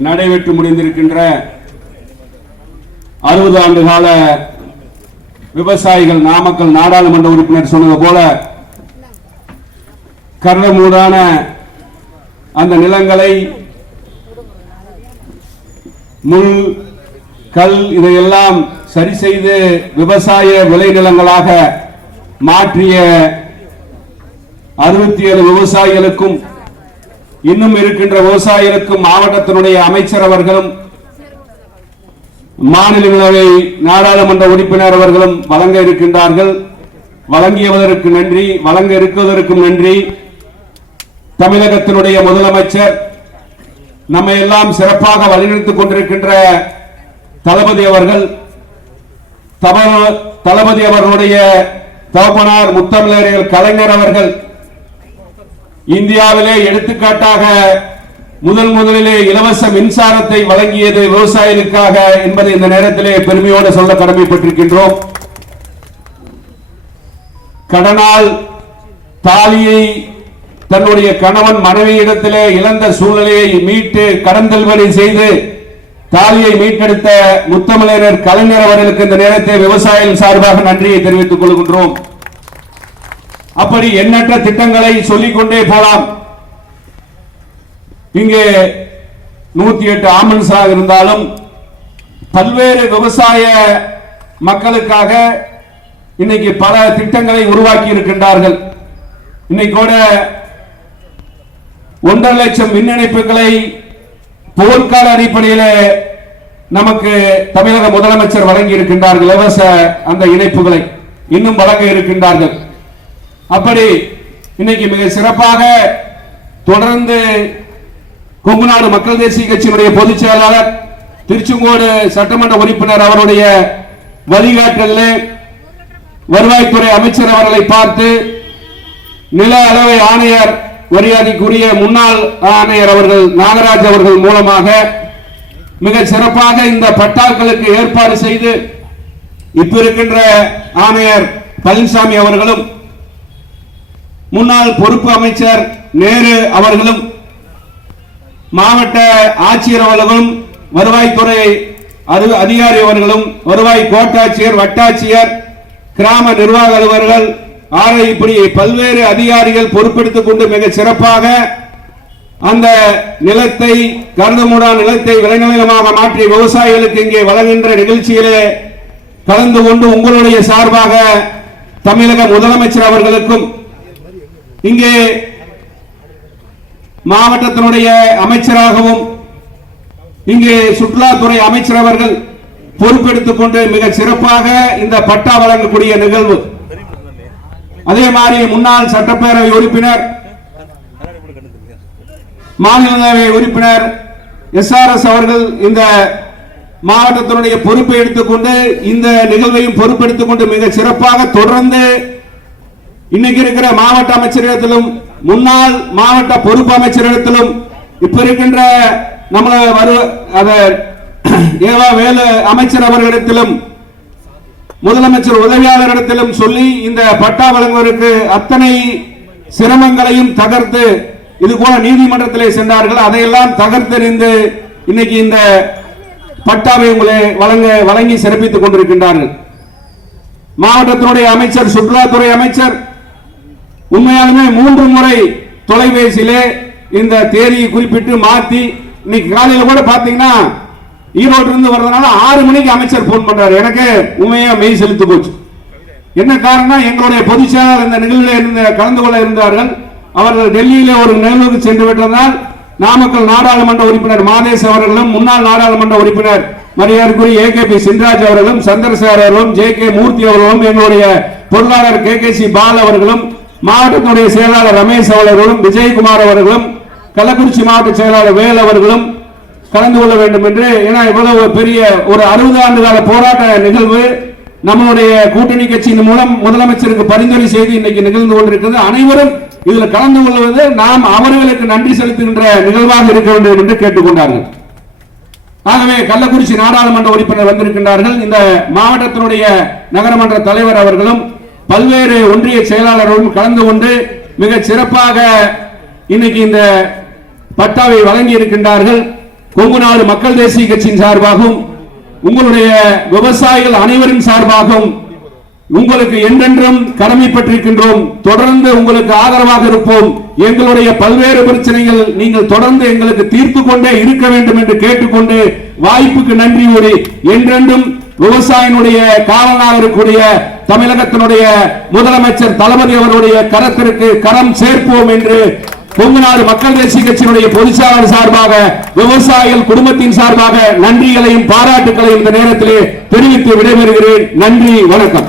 நடைபெற்று முடிந்திருக்கின்ற அறுபது ஆண்டு கால விவசாயிகள் நாமக்கல் நாடாளுமன்ற உறுப்பினர் சொன்னது போல கரடமூடான அந்த நிலங்களை முள் கல் இதையெல்லாம் சரி செய்து விவசாய விளைநிலங்களாக மாற்றிய அறுபத்தி ஏழு விவசாயிகளுக்கும் இன்னும் இருக்கின்ற விவசாயிகளுக்கும் மாவட்டத்தினுடைய அமைச்சர் அவர்களும் மாநிலங்களவை நாடாளுமன்ற உறுப்பினர் அவர்களும் வழங்க இருக்கின்றார்கள். வழங்கியவதற்கு நன்றி வழங்க இருக்குவதற்கும் நன்றி. தமிழகத்தினுடைய முதலமைச்சர் நம்மை எல்லாம் சிறப்பாக வழிநடத்திக் கொண்டிருக்கின்ற தளபதி அவர்கள் தளபதி அவர்களுடைய தகப்பனார் முத்தமிழர்கள் கலைஞர் அவர்கள் இந்தியாவிலே எடுத்துக்காட்டாக முதல் முதலிலே இலவச மின்சாரத்தை வழங்கியது விவசாயிகளுக்காக என்பதை இந்த நேரத்திலே பெருமையோடு சொல்ல கடமைப்பட்டிருக்கின்றோம். கடனால் தாலியை தன்னுடைய கணவன் மனைவியிடத்திலே இழந்த சூழ்நிலையை மீட்டு கடந்தல்வரை செய்து தாலியை மீட்டெடுத்த முத்தமிழர் கலைஞர் அவர்களுக்கு இந்த நேரத்தை விவசாயிகள் சார்பாக நன்றியை தெரிவித்துக் கொள்கின்றோம். அப்படி எண்ணற்ற திட்டங்களை சொல்லிக்கொண்டே போலாம். இங்கே நூத்தி எட்டு ஆம்புலன்ஸாக இருந்தாலும் பல்வேறு விவசாய மக்களுக்காக இன்னைக்கு பல திட்டங்களை உருவாக்கி இருக்கின்றார்கள். இன்னைக்கு கூட ஒன்றரை லட்சம் மின் இணைப்புகளை போர்க்கால அடிப்படையில் நமக்கு தமிழக முதலமைச்சர் வழங்கி இருக்கின்றார்கள் இலவச அந்த இணைப்புகளை. இன்னும் வழங்க இருக்கின்றார்கள். அப்படி இன்னைக்கு மிக சிறப்பாக தொடர்ந்து கொங்குநாடு மக்கள் தேசிய கட்சியினுடைய பொதுச் செயலாளர் திருச்செங்கோடு சட்டமன்ற உறுப்பினர் அவருடைய வழிகாட்டலில் வருவாய்த்துறை அமைச்சர் அவர்களை பார்த்து நில அளவை ஆணையர் மரியாதைக்குரிய முன்னாள் ஆணையர் அவர்கள் நாகராஜ் அவர்கள் மூலமாக மிக சிறப்பாக இந்த பட்டாக்களுக்கு ஏற்பாடு செய்து இப்ப இருக்கின்ற ஆணையர் பழனிசாமி அவர்களும் முன்னாள் பொறுப்பு அமைச்சர் நேரு அவர்களும் மாவட்ட ஆட்சியர் அவர்களும் வருவாய்த்துறை அரு- அதிகாரி அவர்களும் வருவாய் கோட்டாட்சியர் வட்டாட்சியர் கிராம நிர்வாக அலுவலர்கள் ஆக இப்படி பல்வேறு அதிகாரிகள் பொறுப்பெடுத்துக் கொண்டு மிக சிறப்பாக அந்த நிலத்தை கருதமுடா நிலத்தை விளைநிலமாக மாற்றி விவசாயிகளுக்கு இங்கே வழங்குகின்ற நிகழ்ச்சியிலே கலந்து கொண்டு உங்களுடைய சார்பாக தமிழக முதலமைச்சர் அவர்களுக்கும் இங்கே மாவட்டத்தினுடைய அமைச்சராகவும் இங்கே சுற்றுலாத்துறை அமைச்சர் அவர்கள் பொறுப்பெடுத்துக் கொண்டு மிக சிறப்பாக இந்த பட்டா வழங்கக்கூடிய நிகழ்வு. அதே மாதிரி முன்னாள் சட்டப்பேரவை உறுப்பினர் மாநிலங்களவை உறுப்பினர் எஸ்ஆர்எஸ் அவர்கள் இந்த மாவட்டத்தினுடைய பொறுப்பை எடுத்துக்கொண்டு இந்த நிகழ்வையும் பொறுப்பெடுத்துக் கொண்டு மிக சிறப்பாக தொடர்ந்து இன்னைக்கு இருக்கிற மாவட்ட அமைச்சரிடத்திலும் முன்னாள் மாவட்ட பொறுப்பு அமைச்சரிடத்திலும் இப்ப இருக்கின்ற நம்மள வரு அத வேலு அமைச்சர் அவர்களிடத்திலும் முதலமைச்சர் உதவியாளரிடத்திலும் சொல்லி இந்த பட்டா வழங்குவதற்கு அத்தனை சிரமங்களையும் தகர்த்து இது போல நீதிமன்றத்திலே சென்றார்கள். அதையெல்லாம் தகர்த்தெறிந்து இன்னைக்கு இந்த பட்டாவை உங்களை வழங்க வழங்கி சிறப்பித்துக் கொண்டிருக்கின்றார்கள். மாவட்டத்தினுடைய அமைச்சர் சுற்றுலாத்துறை அமைச்சர் உண்மையாலுமே மூன்று முறை தொலைபேசியிலே இந்த தேதியை குறிப்பிட்டு மாத்தி இன்னைக்கு காலையில கூட பாத்தீங்கன்னா ஈரோடு இருந்து வர்றதுனால ஆறு மணிக்கு அமைச்சர் போன் பண்றாரு. எனக்கு உண்மையா மெய் செலுத்து போச்சு. என்ன காரணம் எங்களுடைய பொதுச் செயலாளர் இந்த நிகழ்வில் இருந்த கலந்து கொள்ள இருந்தார்கள். அவர்கள் டெல்லியில ஒரு நிகழ்வுக்கு சென்று விட்டதால் நாமக்கல் நாடாளுமன்ற உறுப்பினர் மாதேஷ் அவர்களும் முன்னாள் நாடாளுமன்ற உறுப்பினர் மரியாதைக்குரிய ஏ கே பி சின்ராஜ் அவர்களும் சந்திரசேகர் அவர்களும் ஜே கே மூர்த்தி அவர்களும் எங்களுடைய பொருளாளர் கே கே சி பால் அவர்களும் மாவட்டத்தினுடைய செயலாளர் ரமேஷ் அவர்களும் விஜயகுமார் அவர்களும் கள்ளக்குறிச்சி மாவட்ட செயலாளர் வேல் அவர்களும் கலந்து கொள்ள வேண்டும் என்று. ஏன்னா இவ்வளவு பெரிய ஒரு அறுபது ஆண்டு கால போராட்ட நிகழ்வு நம்மளுடைய கூட்டணி கட்சியின் மூலம் முதலமைச்சருக்கு பரிந்துரை செய்து இன்னைக்கு நிகழ்ந்து கொண்டிருக்கிறது. அனைவரும் இதில் கலந்து கொள்வது நாம் அவர்களுக்கு நன்றி செலுத்துகின்ற நிகழ்வாக இருக்க வேண்டும் என்று கேட்டுக்கொண்டார்கள். ஆகவே கள்ளக்குறிச்சி நாடாளுமன்ற உறுப்பினர் வந்திருக்கின்றார்கள். இந்த மாவட்டத்தினுடைய நகரமன்ற தலைவர் அவர்களும் பல்வேறு ஒன்றிய செயலாளர்களும் கலந்து கொண்டு மிக சிறப்பாக இன்னைக்கு இந்த பட்டாவை வழங்கி இருக்கின்றார்கள். கொங்குநாடு மக்கள் தேசிய கட்சியின் சார்பாகவும் உங்களுடைய விவசாயிகள் அனைவரின் சார்பாகவும் உங்களுக்கு என்றென்றும் கடமைப்பட்டிருக்கின்றோம். தொடர்ந்து உங்களுக்கு ஆதரவாக இருப்போம். எங்களுடைய பல்வேறு பிரச்சனைகள் நீங்கள் தொடர்ந்து எங்களுக்கு தீர்த்து கொண்டே இருக்க வேண்டும் என்று கேட்டுக்கொண்டு வாய்ப்புக்கு நன்றி கூறி என்றென்றும் விவசாயினுடைய காவலாக இருக்கக்கூடிய தமிழகத்தினுடைய முதலமைச்சர் தளபதி அவருடைய கரத்திற்கு கரம் சேர்ப்போம் என்று கொங்குநாடு மக்கள் தேசிய கட்சியினுடைய பொதுச்சாளர் சார்பாக விவசாயிகள் குடும்பத்தின் சார்பாக நன்றிகளையும் பாராட்டுகளையும் இந்த நேரத்திலே தெரிவித்து விடைபெறுகிறேன். நன்றி வணக்கம்.